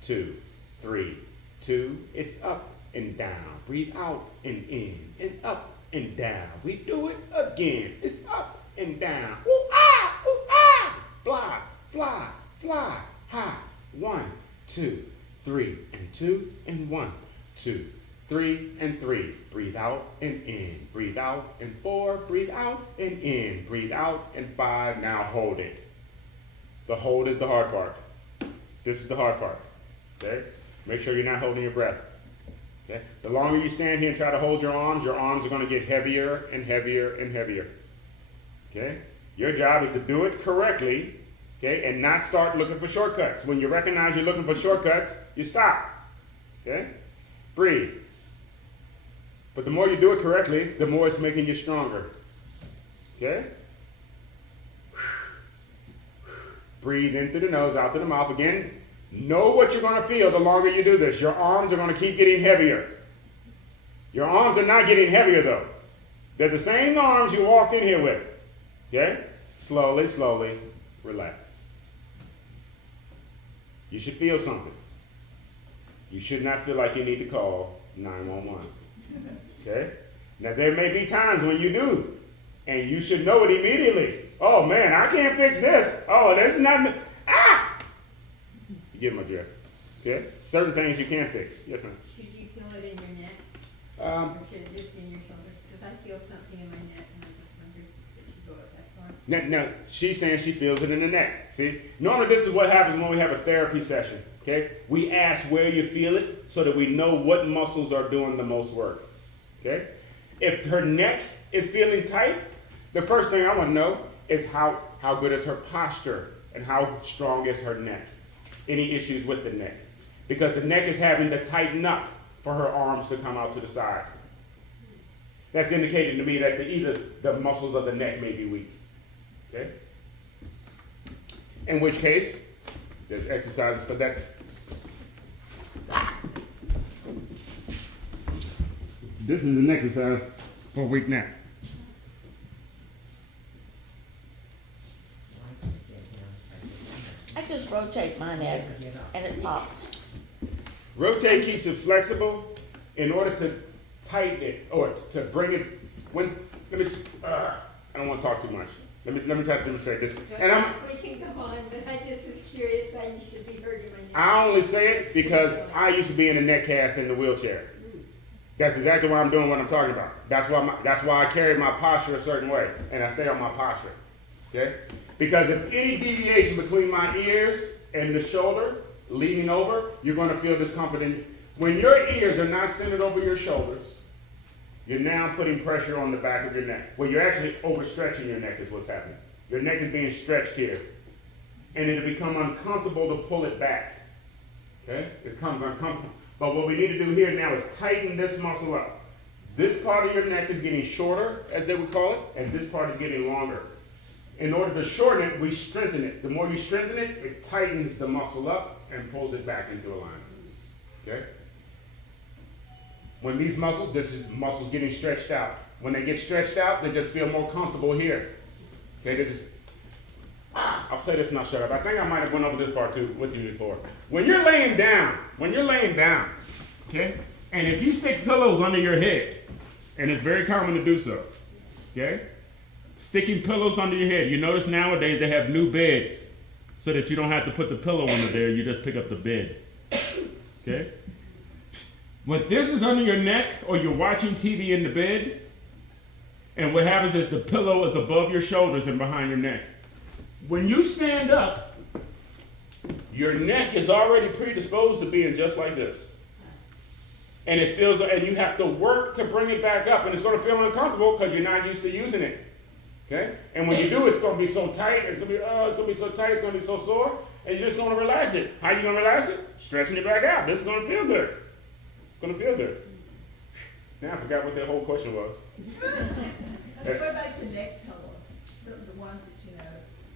2, 3, 2. It's up and down. Breathe out and in. And up and down. We do it again. It's up and down. Ooh, ah, ooh, ah. Fly, fly, fly, high. 1, 2, 3, and 2, and 1, 2, 3, and 3. Breathe out and in. Breathe out and 4. Breathe out and in. Breathe out and 5. Now hold it. The hold is the hard part. This is the hard part. Okay? Make sure you're not holding your breath. Okay? The longer you stand here and try to hold your arms are going to get heavier and heavier and heavier. Okay? Your job is to do it correctly. Okay, and not start looking for shortcuts. When you recognize you're looking for shortcuts, you stop. Okay? Breathe. But the more you do it correctly, the more it's making you stronger. Okay? Breathe in through the nose, out through the mouth. Again, know what you're going to feel the longer you do this. Your arms are going to keep getting heavier. Your arms are not getting heavier though. They're the same arms you walked in here with. Okay? Slowly, slowly, relax. You should feel something. You should not feel like you need to call 911. Okay? Now there may be times when you do, and you should know it immediately. Oh man, I can't fix this. Oh, that's not, ah! You get my drift. Okay? Certain things you can't fix. Yes, ma'am. Should you feel it in your neck? Or should it just be in your shoulders? Because I feel something in my neck and I just wondered if it should go up that far. Now, she's saying she feels it in the neck. See? Normally this is what happens when we have a therapy session. Okay? We ask where you feel it so that we know what muscles are doing the most work. Okay? If her neck is feeling tight, the first thing I want to know is how good is her posture and how strong is her neck. Any issues with the neck? Because the neck is having to tighten up for her arms to come out to the side. That's indicating to me that either the muscles of the neck may be weak. Okay? In which case, there's exercises for that. This is an exercise for weak neck. I just rotate my neck and it pops. Rotate keeps it flexible in order to tighten it or to bring it. I don't want to talk too much. Let me try to demonstrate this. And We can go on, but I just was curious why you should be hurting my neck. I only say it because I used to be in a neck cast in the wheelchair. That's exactly why I'm doing what I'm talking about. That's why I carry my posture a certain way and I stay on my posture. Okay? Because if any deviation between my ears and the shoulder, leaning over, you're going to feel discomfort. When your ears are not centered over your shoulders, you're now putting pressure on the back of your neck. Well, you're actually overstretching your neck is what's happening. Your neck is being stretched here. And it'll become uncomfortable to pull it back. Okay? It becomes uncomfortable. But what we need to do here now is tighten this muscle up. This part of your neck is getting shorter, as they would call it, and this part is getting longer. In order to shorten it, we strengthen it. The more you strengthen it, it tightens the muscle up and pulls it back into alignment. Okay? When these muscles, this is muscles getting stretched out. When they get stretched out, they just feel more comfortable here. Okay, they just, I'll say this and I'll shut up. I think I might have went over this part too with you before. When you're laying down, okay, and if you stick pillows under your head, and it's very common to do so, okay, sticking pillows under your head. You notice nowadays they have new beds so that you don't have to put the pillow under there, you just pick up the bed, okay? When this is under your neck or you're watching TV in the bed, and what happens is the pillow is above your shoulders and behind your neck. When you stand up, your neck is already predisposed to being just like this. And it feels, and you have to work to bring it back up, and it's going to feel uncomfortable because you're not used to using it. Okay? And when you do, it's going to be so tight, it's going to be so tight, it's going to be so sore, and you're just going to relax it. How are you going to relax it? Stretching it back out. This is going to feel good. It's going to feel good. Now I forgot what the whole question was. What about the neck pillows? The ones that you know?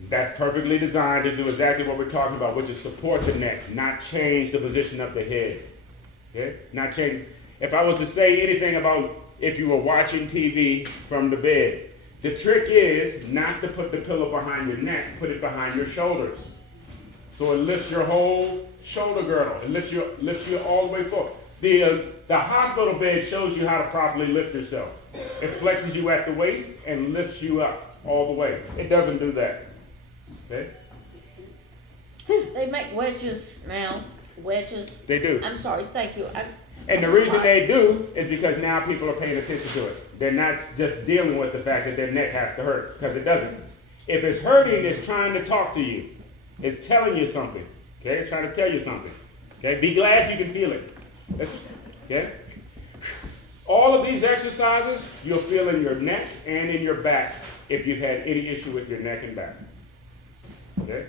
That's perfectly designed to do exactly what we're talking about, which is support the neck, not change the position of the head. Okay? Not change. If I was to say anything about if you were watching TV from the bed, the trick is not to put the pillow behind your neck, put it behind your shoulders. So it lifts your whole shoulder girdle. It lifts you all the way forward. The hospital bed shows you how to properly lift yourself. It flexes you at the waist and lifts you up all the way. It doesn't do that. Okay? They make wedges now. Wedges. They do. I'm sorry, thank you. And the reason they do is because now people are paying attention to it. They're not just dealing with the fact that their neck has to hurt, because it doesn't. If it's hurting, it's trying to talk to you. It's telling you something. Okay? It's trying to tell you something. Okay? Be glad you can feel it. Okay? All of these exercises you'll feel in your neck and in your back if you've had any issue with your neck and back. Okay?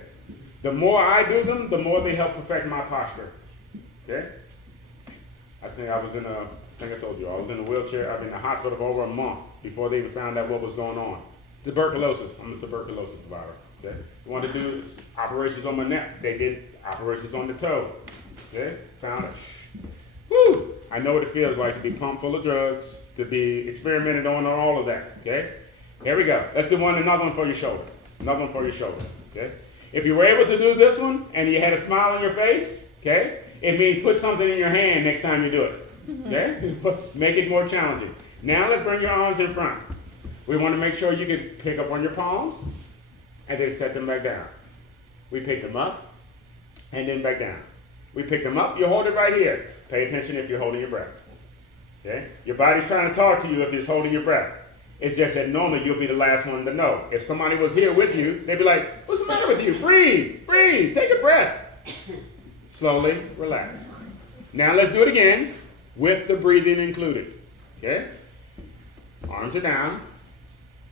The more I do them, the more they help perfect my posture. Okay? I think I told you, I was in a wheelchair. I've been in the hospital for over a month before they even found out what was going on. Tuberculosis. I'm a tuberculosis survivor. Okay? You want to do operations on my neck. They did operations on the toe. Okay? Found it. Whew! I know what it feels like to be pumped full of drugs, to be experimented on all of that. Okay? Here we go. Let's do another one for your shoulder. Another one for your shoulder. Okay? If you were able to do this one and you had a smile on your face, okay, it means put something in your hand next time you do it. Okay? Make it more challenging. Now let's bring your arms in front. We want to make sure you can pick up on your palms and then set them back down. We pick them up and then back down. We pick them up, you hold it right here. Pay attention if you're holding your breath. Okay? Your body's trying to talk to you if it's holding your breath. It's just that normally you'll be the last one to know. If somebody was here with you, they'd be like, what's the matter with you? Breathe, breathe, take a breath. Slowly relax. Now let's do it again with the breathing included. Okay? Arms are down.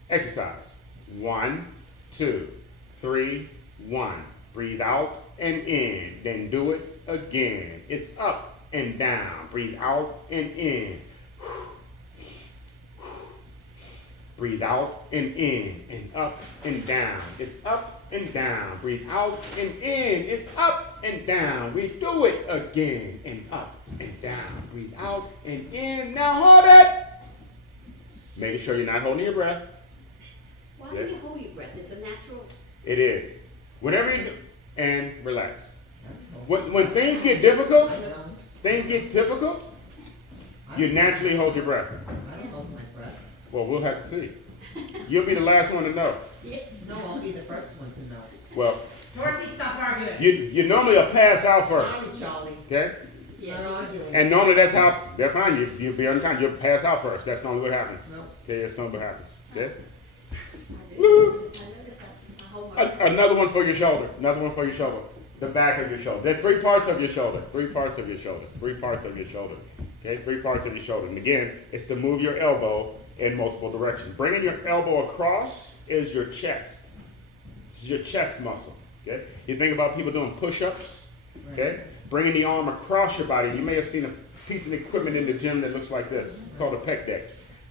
Exercise. 1, 2, 3, 1. Breathe out and in. Then do it again. It's up and down. Breathe out and in. Breathe out and in, and up and down. It's up and down. Breathe out and in. It's up and down. We do it again, and up and down. Breathe out and in. Now hold it. Making sure you're not holding your breath. Why do you hold your breath? It's a natural. It is. Whenever you do, and relax. When things get difficult, you naturally hold your breath. I don't hold my breath. Well, we'll have to see. You'll be the last one to know. No, I'll be the first one to know. Well, Dorothy, stop arguing. you normally will pass out first. Sorry, Charlie. Okay? Not arguing. And normally that's how, they're fine, you'll be unconscious, you'll pass out first. That's normally what happens. No. Okay, that's normally what happens. Okay? I noticed I hold my. Another one for your shoulder. Another one for your shoulder. The back of your shoulder. There's 3 parts of your shoulder. 3 parts of your shoulder. 3 parts of your shoulder. Okay? 3 parts of your shoulder. And again, it's to move your elbow in multiple directions. Bringing your elbow across is your chest. This is your chest muscle. Okay? You think about people doing push-ups. Okay? Bringing the arm across your body. You may have seen a piece of equipment in the gym that looks like this, called a pec deck.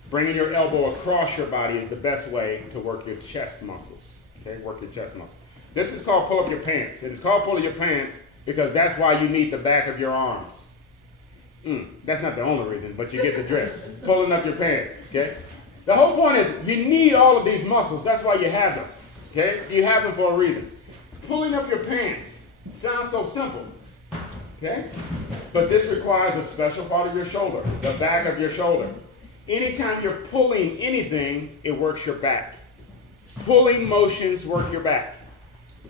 Bringing your elbow across your body is the best way to work your chest muscles. Okay? Work your chest muscles. This is called pull up your pants. And it's called pull up your pants because that's why you need the back of your arms. That's not the only reason, but you get the drift. Pulling up your pants, okay? The whole point is you need all of these muscles. That's why you have them, okay? You have them for a reason. Pulling up your pants sounds so simple, okay? But this requires a special part of your shoulder, the back of your shoulder. Anytime you're pulling anything, it works your back. Pulling motions work your back.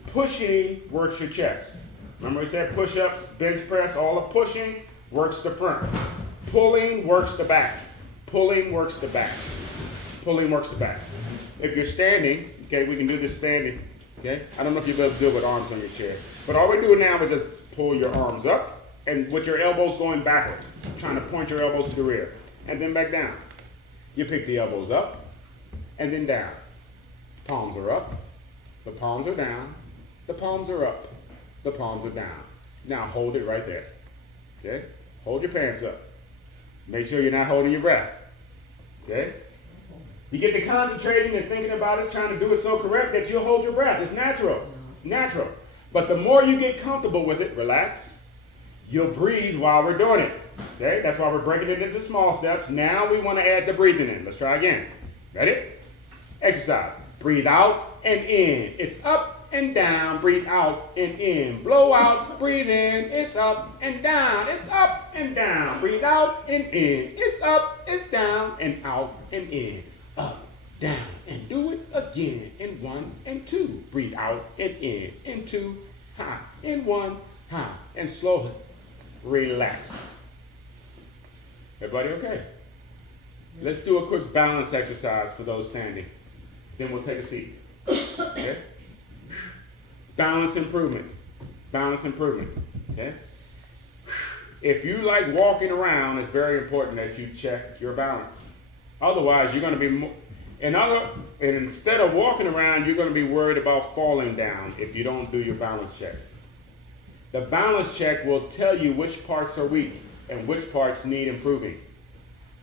Pushing works your chest. Remember we said push-ups, bench press, all the pushing works the front. Pulling works the back. Pulling works the back. Pulling works the back. If you're standing, okay, we can do this standing, okay? I don't know if you'll be able to do it with arms on your chair. But all we're doing now is just pull your arms up and with your elbows going backward, trying to point your elbows to the rear. And then back down. You pick the elbows up and then down. Palms are up. The palms are down. The palms are up. The palms are down. Now hold it right there. Okay? Hold your pants up. Make sure you're not holding your breath. Okay? You get to concentrating and thinking about it, trying to do it so correct that you'll hold your breath. It's natural. It's natural. But the more you get comfortable with it, relax, you'll breathe while we're doing it. Okay? That's why we're breaking it into small steps. Now we want to add the breathing in. Let's try again. Ready? Exercise. Breathe out and in. It's up and down. Breathe out and in. Blow out, breathe in. It's up and down. It's up and down. Breathe out and in. It's up, it's down, and out and in. Up, down, and do it again. In 1 and 2. Breathe out and in. In 2, high. In 1, high. And slowly relax. Everybody okay? Let's do a quick balance exercise for those standing. Then we'll take a seat. Okay? Balance improvement. Balance improvement. Okay? If you like walking around, it's very important that you check your balance. Otherwise, you're going to be and instead of walking around, you're going to be worried about falling down if you don't do your balance check. The balance check will tell you which parts are weak and which parts need improving.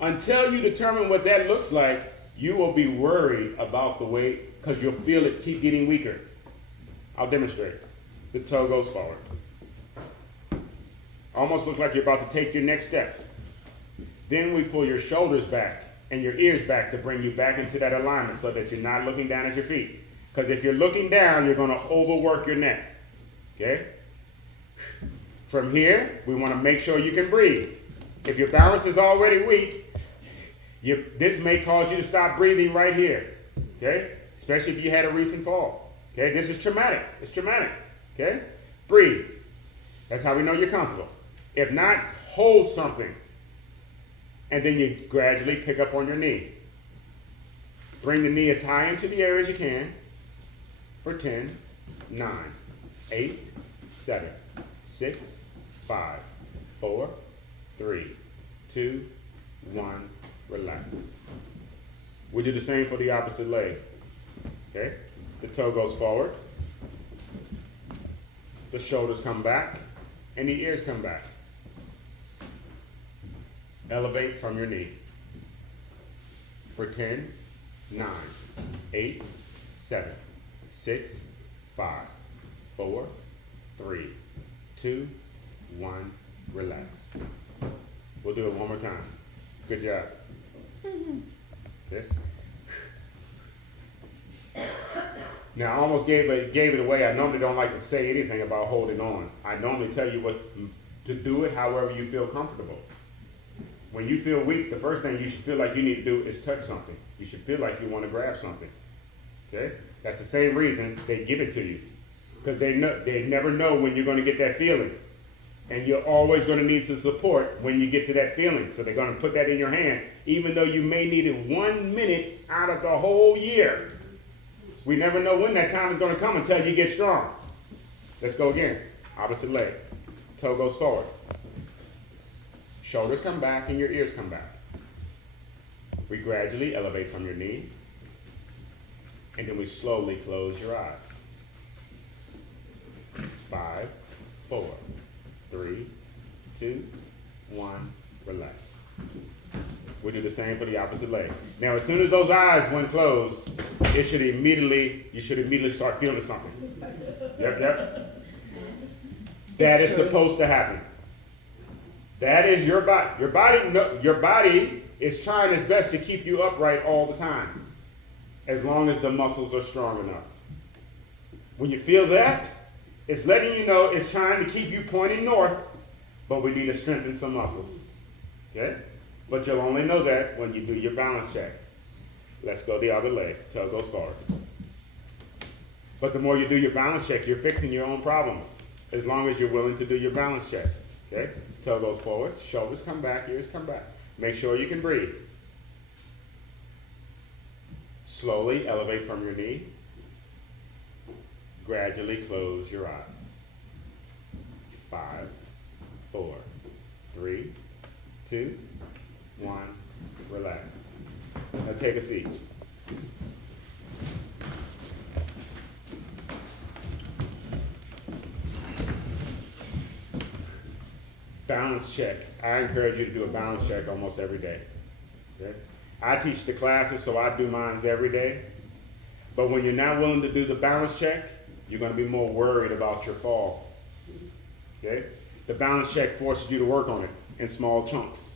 Until you determine what that looks like, you will be worried about the weight because you'll feel it keep getting weaker. I'll demonstrate. The toe goes forward. Almost looks like you're about to take your next step. Then we pull your shoulders back and your ears back to bring you back into that alignment so that you're not looking down at your feet. Because if you're looking down, you're going to overwork your neck. Okay? From here, we want to make sure you can breathe. If your balance is already weak, this may cause you to stop breathing right here. Okay? Especially if you had a recent fall. Okay? This is traumatic. It's traumatic. Okay? Breathe. That's how we know you're comfortable. If not, hold something. And then you gradually pick up on your knee. Bring the knee as high into the air as you can for 10, 9, 8, 7, 6, 5, 4, 3, 2, 1, relax. We do the same for the opposite leg. Okay? The toe goes forward. The shoulders come back and the ears come back. Elevate from your knee for 10, 9, 8, 7, 6, 5, 4, 3, 2, 1, relax. We'll do it one more time. Good job. Okay. Now, I almost gave it away. I normally don't like to say anything about holding on. I normally tell you to do it however you feel comfortable. When you feel weak, the first thing you should feel like you need to do is touch something. You should feel like you want to grab something. Okay? That's the same reason they give it to you. Because they never know when you're going to get that feeling. And you're always going to need some support when you get to that feeling. So they're going to put that in your hand, even though you may need it 1 minute out of the whole year. We never know when that time is going to come until you get strong. Let's go again. Opposite leg. Toe goes forward. Shoulders come back and your ears come back. We gradually elevate from your knee. And then we slowly close your eyes. 5, 4, 3, 2, 1, relax. We do the same for the opposite leg. Now, as soon as those eyes went closed, you should immediately start feeling something. Yep. That is supposed to happen. That is your body. Your body is trying its best to keep you upright all the time, as long as the muscles are strong enough. When you feel that, it's letting you know it's trying to keep you pointing north, but we need to strengthen some muscles. Okay? But you'll only know that when you do your balance check. Let's go the other leg. Toe goes forward. But the more you do your balance check, you're fixing your own problems, as long as you're willing to do your balance check. Okay? Toe goes forward, shoulders come back, ears come back. Make sure you can breathe. Slowly elevate from your knee. Gradually close your eyes. 5, 4, 3, 2, 1, relax. Now take a seat. Balance check. I encourage you to do a balance check almost every day. Okay? I teach the classes, so I do mine every day. But when you're not willing to do the balance check, you're going to be more worried about your fall. Okay? The balance check forces you to work on it in small chunks,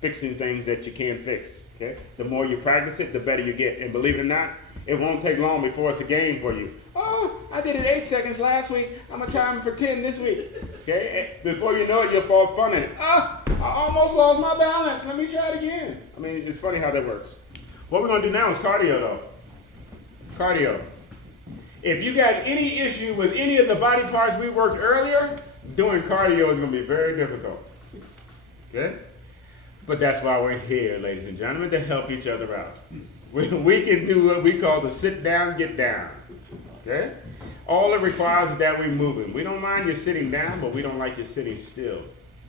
fixing things that you can't fix. Okay? The more you practice it, the better you get. And believe it or not, it won't take long before it's a game for you. Oh, I did it 8 seconds last week. I'm going to try them for 10 this week. Okay? Before you know it, you'll fall fun in it. Oh, I almost lost my balance. Let me try it again. I mean, it's funny how that works. What we're going to do now is cardio, though. Cardio. If you got any issue with any of the body parts we worked earlier, doing cardio is going to be very difficult. Okay? But that's why we're here, ladies and gentlemen, to help each other out. We can do what we call the sit down, get down. Okay? All it requires is that we're moving. We don't mind you sitting down, but we don't like you sitting still.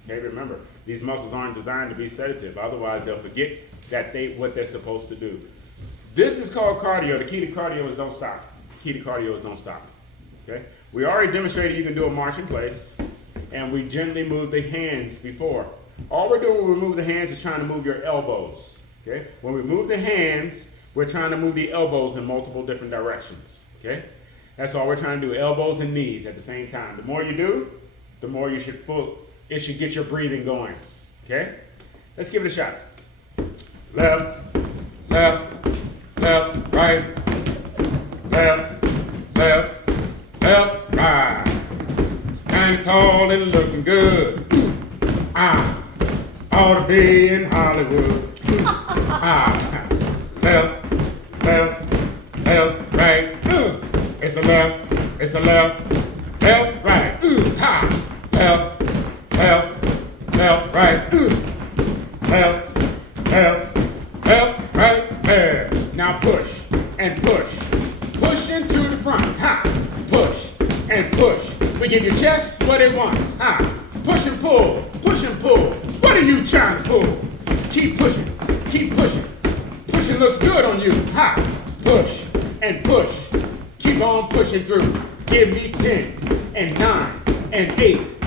Okay? Remember, these muscles aren't designed to be sedative. Otherwise, they'll forget that what they're supposed to do. This is called cardio. The key to cardio is don't stop. The key to cardio is don't stop. Okay? We already demonstrated you can do a march in place, and we gently move the hands before. All we're doing when we move the hands is trying to move your elbows. Okay? When we move the hands, we're trying to move the elbows in multiple different directions. Okay? That's all we're trying to do, elbows and knees at the same time. The more you do, the more you should it should get your breathing going, okay? Let's give it a shot. Left, left, left, right, left, left, left, right. Standing tall and looking good. I ought to be in Hollywood. Left, left, left, right. It's a left, it's a left, left, right. Left, left, left, right. Left, left, left, right, there. Now push and push. Push into the front. Push and push. We give your chest what it wants. Push and pull. Push and pull. What are you trying to pull? Keep pushing. Keep pushing. Pushing looks good on you. Push and push. Keep on pushing through. Give me 10 and 9 and 8.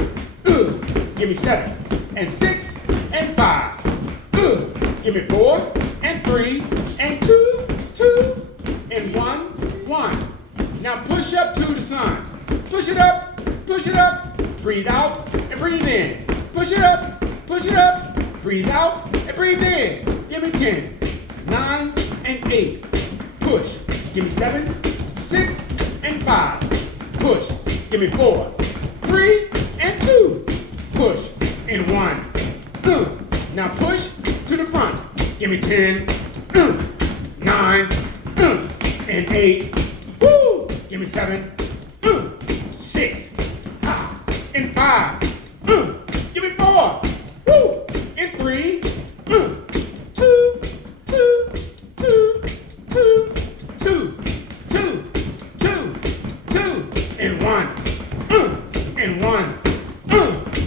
Give me 7 and 6 and 5. Give me 4 and 3 and 2, 2 and 1, 1. Now push up to the sun. Push it up, breathe out and breathe in. Push it up, breathe out and breathe in. Give me 10, 9 and 8. Push. Give me 7, 6 and 5. Push. Give me 4, 3 and 2. Push and 1. Now push to the front. Give me 10, 9, and 8. Woo! Give me 7, 6, and 5. Give me 4, woo! And 3, 2, 2, 2, 2, 2, 2, and 1,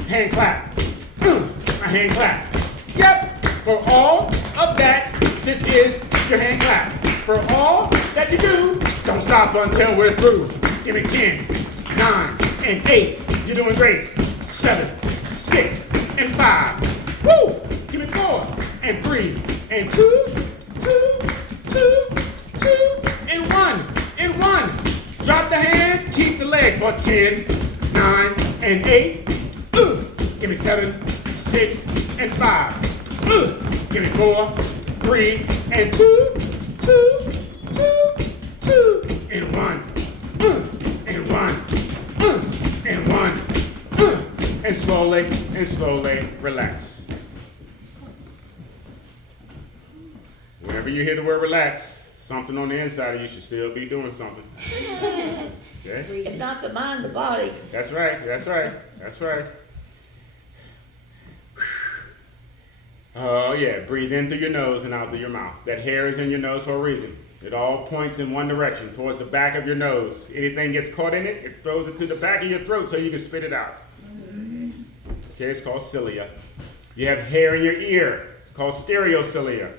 hand clap, a hand clap. Yep, for all of that, this is your hand clap. For all that you do, don't stop until we're through. Give me 10, 9, and 8. You're doing great. 7, 6, and 5. Woo! Give me 4, and 3, and 2, 2, 2, 2, and 1. Drop the hands, keep the legs for 10, 9, and 8. Give me 7, 6, and 5. Give me 4, 3, and 2, 2, 2, 2, and 1. And 1. And 1. And slowly relax. Whenever you hear the word relax, something on the inside of you should still be doing something. Okay? If not the mind, the body. That's right. Oh yeah, breathe in through your nose and out through your mouth. That hair is in your nose for a reason. It all points in one direction, towards the back of your nose. Anything gets caught in it, it throws it to the back of your throat so you can spit it out. Okay, it's called cilia. You have hair in your ear. It's called stereocilia.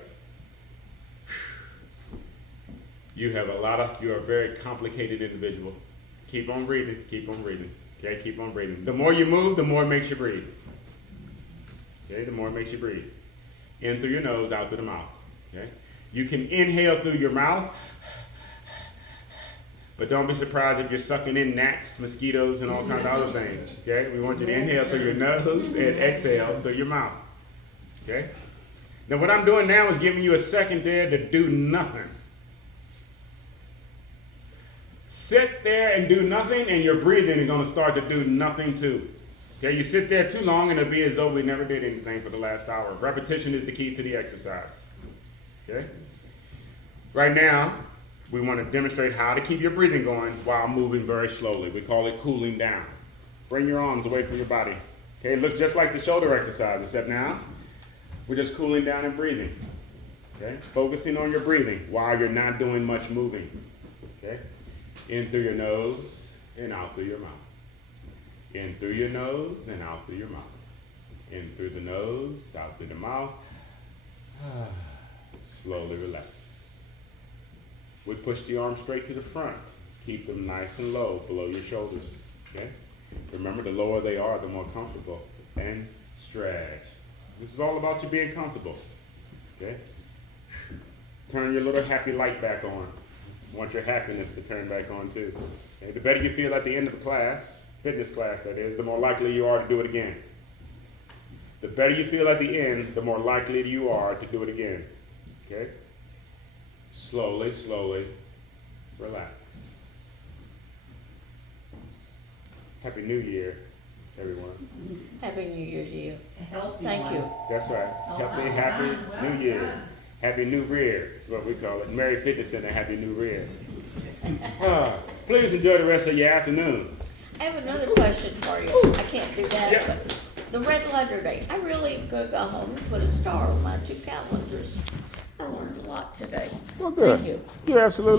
You're a very complicated individual. Keep on breathing. Okay, keep on breathing. The more you move, the more it makes you breathe. Okay, the more it makes you breathe. In through your nose, out through the mouth. Okay? You can inhale through your mouth, but don't be surprised if you're sucking in gnats, mosquitoes, and all kinds of other things. Okay? We want you to inhale through your nose and exhale through your mouth. Okay? Now what I'm doing now is giving you a second there to do nothing. Sit there and do nothing, and your breathing is going to start to do nothing too. Okay, you sit there too long and it'll be as though we never did anything for the last hour. Repetition is the key to the exercise. Okay? Right now, we want to demonstrate how to keep your breathing going while moving very slowly. We call it cooling down. Bring your arms away from your body. Okay, it looks just like the shoulder exercise, except now we're just cooling down and breathing. Okay? Focusing on your breathing while you're not doing much moving. Okay? In through your nose and out through your mouth. In through your nose and out through your mouth. In through the nose, out through the mouth. Slowly relax. We push the arms straight to the front. Keep them nice and low below your shoulders. Okay? Remember, the lower they are, the more comfortable. And stretch. This is all about you being comfortable. Okay? Turn your little happy light back on. want your happiness to turn back on too. Okay? The better you feel at the end of the class, fitness class that is, the more likely you are to do it again. The better you feel at the end, the more likely you are to do it again. Okay? Slowly, slowly, relax. Happy New Year, everyone. Happy New Year to you. A healthy Thank one. you. That's right. well Happy done, well New Year. done. Happy New Rear is what we call it. Mary Fitness Center, Happy New Rear. Please enjoy the rest of your afternoon. I have another question for you. I can't do that, Yeah. but the red letter day. I really could go home and put a star on my two calendars. I learned a lot today. Well, good. Thank you. You're absolutely